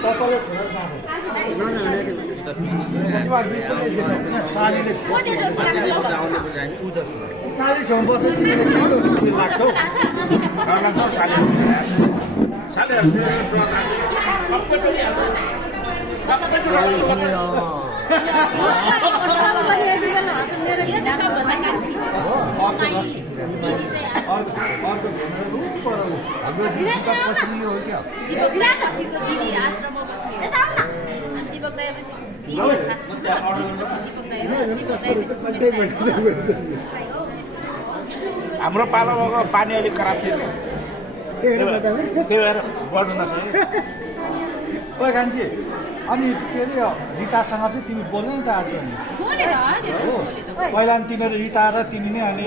तपाईँले छोरा सालीसम्म बस्छ तिमीले के लाग्छौ हाम्रो पालोमा पानी अलिक खराब थियो त्यही भएर बढ्नु नसक्यो ओ कान्छी अनि के अरे रितासँग चाहिँ तिमी बोल्न नि त आज अनि हो पहिला नि तिमीहरू रिता र तिमी नै अनि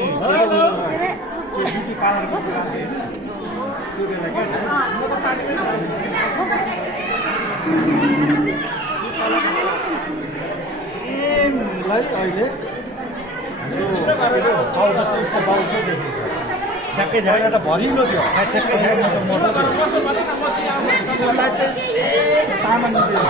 ब्युटी पार्लरको जान्थ्यो होइन त्यो बेला क्या सेमलाई अहिले हाम्रो बाउ जस्तो उसको बाउ जस्तो देखेको छ ठ्याक्कै झ्याएर त भरिलो थियो ठ्याक्कै झ्याएर त मोटो थियो त्यसलाई चाहिँ सेम तामाङ दियो